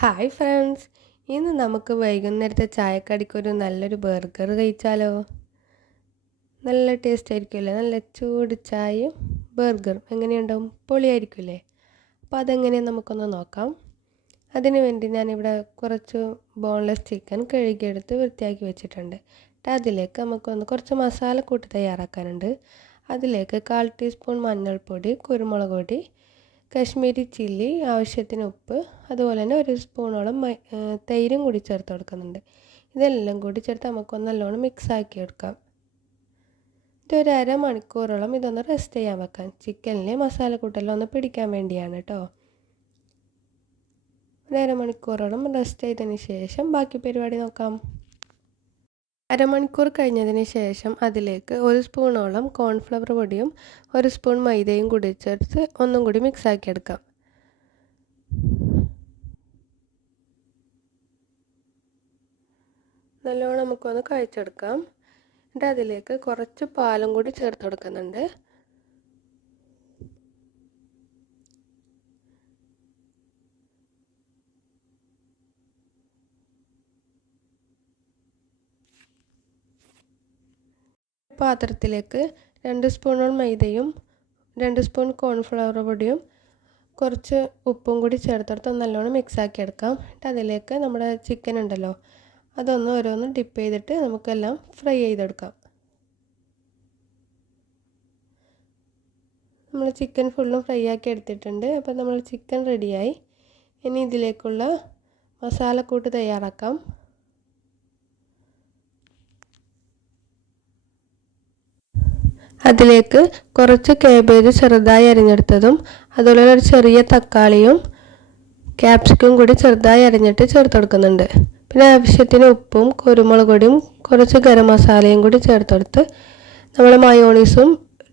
Hi friends, ഇന്ന് നമുക്ക് വൈകുന്നേരത്തെ ചായക്കടിക്കൊരു നല്ലൊരു ബർഗർ കഴിച്ചാലോ? നല്ല ടേസ്റ്റ് ആയിരിക്കുമല്ലേ? നല്ല ചൂട് ചായയും ബർഗറും എങ്ങനെയുണ്ടാവും? പൊളിയായിരിക്കില്ലേ? അപ്പോൾ അതെങ്ങനെയാണ് നമുക്കൊന്ന് നോക്കാം. അതിന് വേണ്ടി ഞാനിവിടെ കുറച്ച് ബോൺലെസ് ചിക്കൻ കഴുകിയെടുത്ത് വൃത്തിയാക്കി വെച്ചിട്ടുണ്ട്. അതിലേക്ക് കുറച്ച് മസാലക്കൂട്ട് തയ്യാറാക്കാനുണ്ട്. അതിലേക്ക് 1/4 ടീസ്പൂൺ മഞ്ഞൾപ്പൊടി, കുരുമുളക് പൊടി, കശ്മീരി ചില്ലി, ആവശ്യത്തിന് ഉപ്പ്, അതുപോലെ തന്നെ 1 സ്പൂണോളം തൈരും കൂടി ചേർത്ത് കൊടുക്കുന്നുണ്ട്. ഇതെല്ലാം കൂടി ചേർത്ത് നമുക്കൊന്ന് നല്ലോണം മിക്സാക്കി എടുക്കാം. ഇതൊരു അരമണിക്കൂറോളം ഇതൊന്ന് റെസ്റ്റ് ചെയ്യാൻ വെക്കാം. ചിക്കനിലെ മസാലക്കൂട്ടെല്ലാം ഒന്ന് പിടിക്കാൻ വേണ്ടിയാണ് കേട്ടോ. ഒരു അരമണിക്കൂറോളം റെസ്റ്റ് ചെയ്തതിന് ശേഷം ബാക്കി പരിപാടി നോക്കാം. അരമണിക്കൂർ കഴിഞ്ഞതിന് ശേഷം അതിലേക്ക് 1 സ്പൂണോളം കോൺഫ്ലവർ പൊടിയും 1 സ്പൂൺ മൈദയും കൂടി ചേർത്ത് ഒന്നും കൂടി മിക്സാക്കി എടുക്കാം. നല്ലോണം നമുക്കൊന്ന് കുഴച്ചെടുക്കാം. എന്നിട്ട് അതിലേക്ക് കുറച്ച് പാലും കൂടി ചേർത്ത് കൊടുക്കുന്നുണ്ട്. പാത്രത്തിലേക്ക് 2 സ്പൂണോളം മൈദയും 2 സ്പൂൺ കോൺഫ്ലവർ പൊടിയും കുറച്ച് ഉപ്പും കൂടി ചേർത്തെടുത്ത് നല്ലോണം മിക്സാക്കി എടുക്കാം. എന്നിട്ട് അതിലേക്ക് നമ്മുടെ ചിക്കൻ ഉണ്ടല്ലോ, അതൊന്ന് ഓരോന്ന് ഡിപ്പ് ചെയ്തിട്ട് നമുക്കെല്ലാം ഫ്രൈ ചെയ്തെടുക്കാം. നമ്മൾ ചിക്കൻ ഫുള്ളും ഫ്രൈ ആക്കി എടുത്തിട്ടുണ്ട്. അപ്പോൾ നമ്മൾ ചിക്കൻ റെഡിയായി. ഇനി ഇതിലേക്കുള്ള മസാലക്കൂട്ട് തയ്യാറാക്കാം. അതിലേക്ക് കുറച്ച് കാബേജ് ചെറുതായി അരിഞ്ഞെടുത്തതും അതുപോലെ ഒരു ചെറിയ തക്കാളിയും ക്യാപ്സിക്കും കൂടി ചെറുതായി അരിഞ്ഞിട്ട് ചേർത്ത് കൊടുക്കുന്നുണ്ട്. പിന്നെ ആവശ്യത്തിന് ഉപ്പും കുരുമുളക് പൊടിയും കുറച്ച് ഗരം മസാലയും കൂടി ചേർത്തെടുത്ത് നമ്മൾ മയോണീസും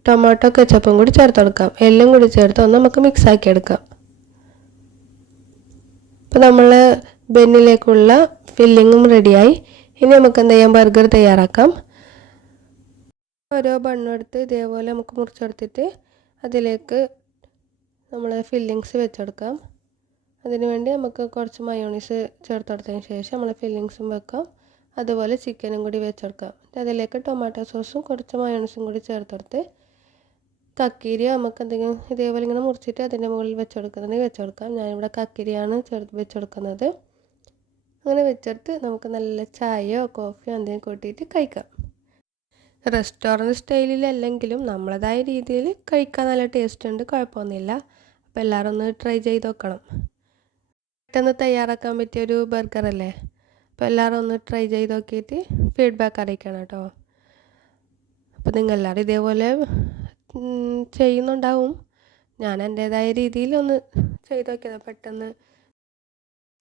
ടൊമാറ്റോ കെച്ചപ്പും കൂടി ചേർത്ത് കൊടുക്കാം. എല്ലാം കൂടി ചേർത്ത് ഒന്ന് നമുക്ക് മിക്സാക്കി എടുക്കാം. അപ്പോൾ നമ്മൾ ബന്നിലേക്കുള്ള ഫില്ലിങ്ങും റെഡിയായി. ഇനി നമുക്ക് എന്ത് ചെയ്യാം, ബർഗർ തയ്യാറാക്കാം. ഓരോ ബണ്ണും എടുത്ത് ഇതേപോലെ നമുക്ക് മുറിച്ചെടുത്തിട്ട് അതിലേക്ക് നമ്മൾ ഫില്ലിങ്സ് വെച്ചെടുക്കാം. അതിന് വേണ്ടി നമുക്ക് കുറച്ച് മയോണീസ് ചേർത്തെടുത്തതിന് ശേഷം നമ്മൾ ഫില്ലിങ്സും വെക്കാം. അതുപോലെ ചിക്കനും കൂടി വെച്ചെടുക്കാം. അതിലേക്ക് ടൊമാറ്റോ സോസും കുറച്ച് മയോണീസും കൂടി ചേർത്തെടുത്ത് കക്കിരി നമുക്ക് എന്തെങ്കിലും ഇതേപോലെ ഇങ്ങനെ മുറിച്ചിട്ട് അതിൻ്റെ മുകളിൽ വെച്ചെടുക്കാം. ഞാനിവിടെ കക്കിരിയാണ് വെച്ചെടുക്കുന്നത്. അങ്ങനെ വെച്ചെടുത്ത് നമുക്ക് നല്ല ചായയോ കോഫിയോ എന്തെങ്കിലും കൂട്ടിയിട്ട് കഴിക്കാം. റെസ്റ്റോറൻറ്റ് സ്റ്റൈലിലല്ലെങ്കിലും നമ്മളതായ രീതിയിൽ കഴിക്കാൻ നല്ല ടേസ്റ്റ് ഉണ്ട്, കുഴപ്പമൊന്നുമില്ല. അപ്പോൾ എല്ലാവരും ഒന്ന് ട്രൈ ചെയ്ത് നോക്കണം. പെട്ടെന്ന് തയ്യാറാക്കാൻ പറ്റിയൊരു ബർഗറല്ലേ. അപ്പോൾ എല്ലാവരും ഒന്ന് ട്രൈ ചെയ്ത് നോക്കിയിട്ട് ഫീഡ്ബാക്ക് അറിയിക്കണം കേട്ടോ. അപ്പോൾ നിങ്ങളെല്ലാവരും ഇതേപോലെ ചെയ്യുന്നുണ്ടാവും. ഞാൻ എൻ്റേതായ രീതിയിൽ ഒന്ന് ചെയ്ത് നോക്കിയതാണ്. പെട്ടെന്ന്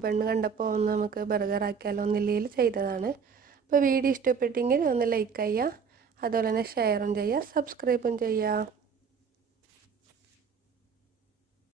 പെണ്ണ് കണ്ടപ്പോൾ ഒന്ന് നമുക്ക് ബർഗറാക്കിയാലോ എന്നില്ലെങ്കിൽ ചെയ്തതാണ്. അപ്പോൾ വീഡിയോ ഇഷ്ടപ്പെട്ടെങ്കിൽ ഒന്ന് ലൈക്ക് ചെയ്യുക, അതുപോലെ തന്നെ ഷെയറും ചെയ്യുക, സബ്സ്ക്രൈബും ചെയ്യുക.